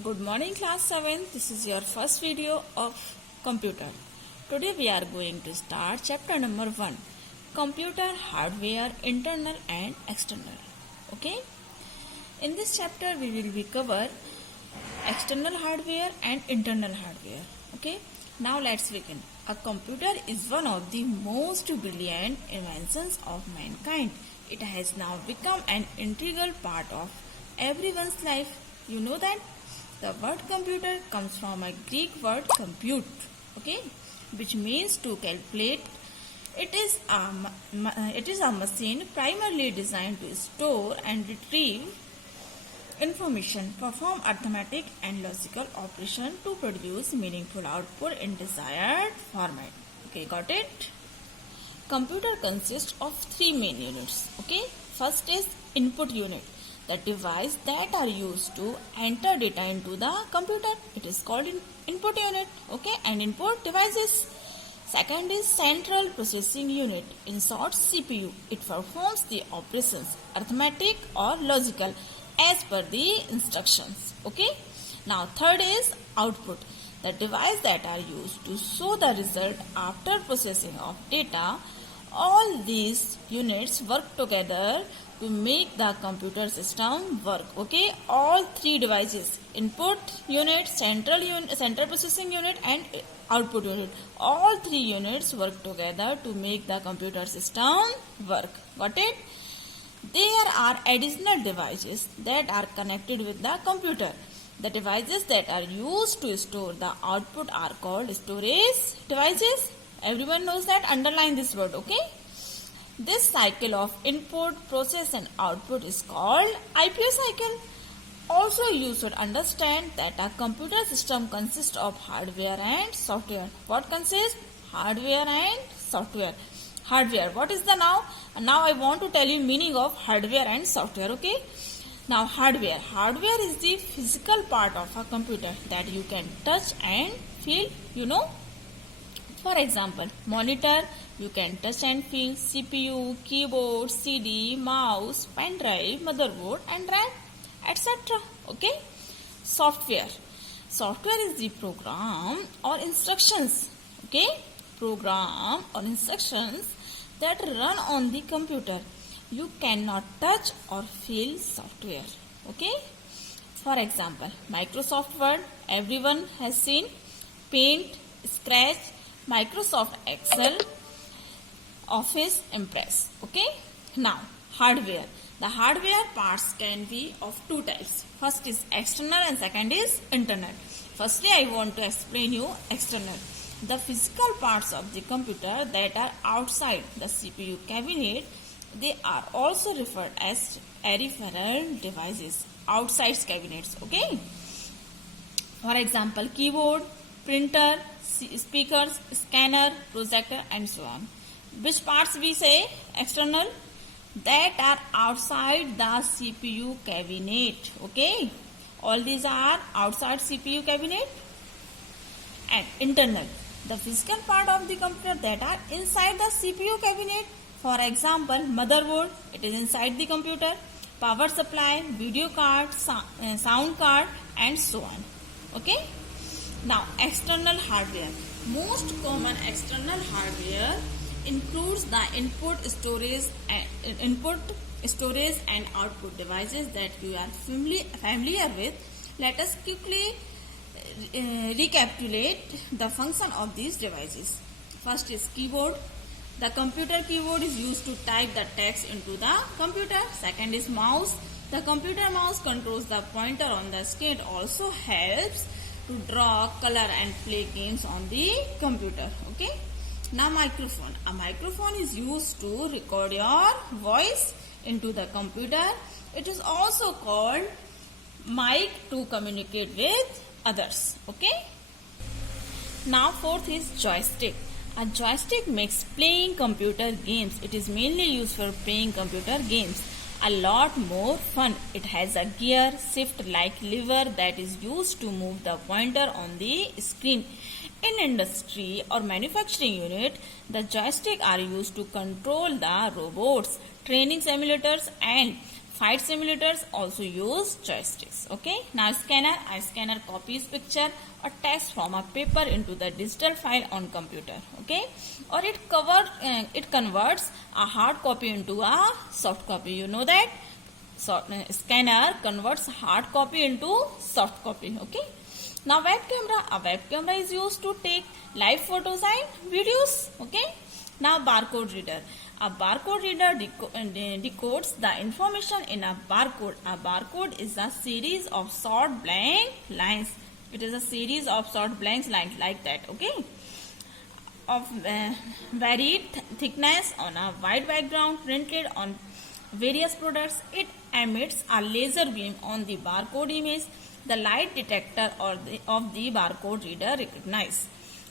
Good morning class 7. This is your first video of computer. Today we are going to start chapter number 1. Computer hardware internal and external. Okay? In this chapter we will be cover external hardware and internal hardware. Okay? Now let's begin. A computer is one of the most brilliant inventions of mankind. It has now become an integral part of everyone's life. You know that? The word computer comes from a Greek word compute, okay, which means to calculate. It is a machine primarily designed to store and retrieve information, perform arithmetic and logical operation to produce meaningful output in desired format. Okay, got it? Computer consists of three main units. Okay, first is input unit, the device that are used to enter data into the computer. It is called input unit. Okay, and input devices. Second is central processing unit, in short CPU. It performs the operations, arithmetic or logical, as per the instructions. Okay. Now third is output, the device that are used to show the result after processing of data. All these units work together to make the computer system work. Okay, all three devices, input unit, central processing unit and output unit, all three units work together to make the computer system work. Got it? There are additional devices that are connected with the computer. The devices that are used to store the output are called storage devices. Everyone knows that. Underline this word. Okay. This cycle of input, process and output is called IPO cycle. Also, you should understand that a computer system consists of hardware and software. What consists? Hardware and software. Hardware. What is the now? Now I want to tell you meaning of hardware and software. Okay. Now hardware. Hardware is the physical part of a computer that you can touch and feel. You know. For example, monitor, you can touch and feel. CPU, keyboard, CD, mouse, pen drive, motherboard and RAM, etc. Okay. Software. Software is the program or instructions. Okay. Program or instructions that run on the computer. You cannot touch or feel software. Okay. For example, Microsoft Word, everyone has seen. Paint, Scratch, Microsoft Excel, Office, Impress. Okay. Now, hardware. The hardware parts can be of two types. First is external and second is internal. Firstly, I want to explain you external. The physical parts of the computer that are outside the CPU cabinet, they are also referred as peripheral devices, outside cabinets. Okay. For example, keyboard, printer, speakers, scanner, projector and so on. Which parts we say external? That are outside the CPU cabinet. Okay. All these are outside CPU cabinet. And internal, the physical part of the computer that are inside the CPU cabinet. For example, motherboard, it is inside the computer. Power supply, video card, sound card and so on. Okay. Now, external hardware. Most common external hardware includes the input storage and output devices that you are familiar with. Let us quickly recapitulate the function of these devices. First is keyboard. The computer keyboard is used to type the text into the computer. Second is mouse. The computer mouse controls the pointer on the screen. It also helps to draw, color and play games on the computer. Okay. Now microphone. A microphone is used to record your voice into the computer. It is also called mic to communicate with others. Okay. Now fourth is joystick. A joystick makes playing computer games. It is mainly used for playing computer games a lot more fun. It has a gear shift like lever that is used to move the pointer on the screen. In industry or manufacturing unit, the joystick are used to control the robots, training simulators and Flight simulators also use joysticks. Okay. Now scanner. A scanner copies picture or text from a paper into the digital file on computer. Okay. Or it converts a hard copy into a soft copy. You know that. So scanner converts hard copy into soft copy. Okay. Now web camera. A web camera is used to take live photos and videos. Okay. Now barcode reader. A barcode reader decodes the information in a barcode. A barcode is a series of short blank lines. It is a series of short blank lines like that. Okay. Of varied thickness on a white background printed on various products. It emits a laser beam on the barcode image. The light detector of the barcode reader recognize.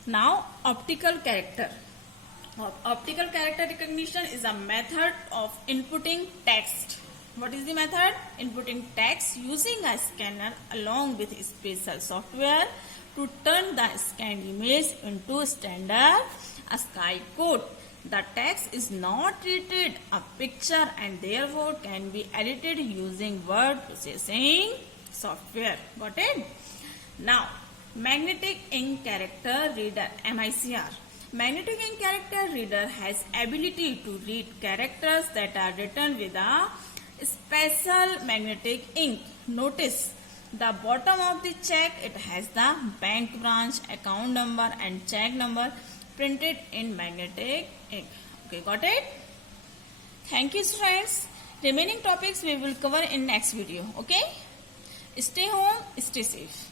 Now optical character. Optical character recognition is a method of inputting text. What is the method? Inputting text using a scanner along with special software to turn the scanned image into standard ASCII code. The text is not treated a picture and therefore can be edited using word processing software. Got it? Now, magnetic ink character reader, MICR. Magnetic ink character reader has ability to read characters that are written with a special magnetic ink. Notice the bottom of the check, it has the bank branch, account number and check number printed in magnetic ink. Okay, got it? Thank you, friends. Remaining topics we will cover in next video. Okay? Stay home, stay safe.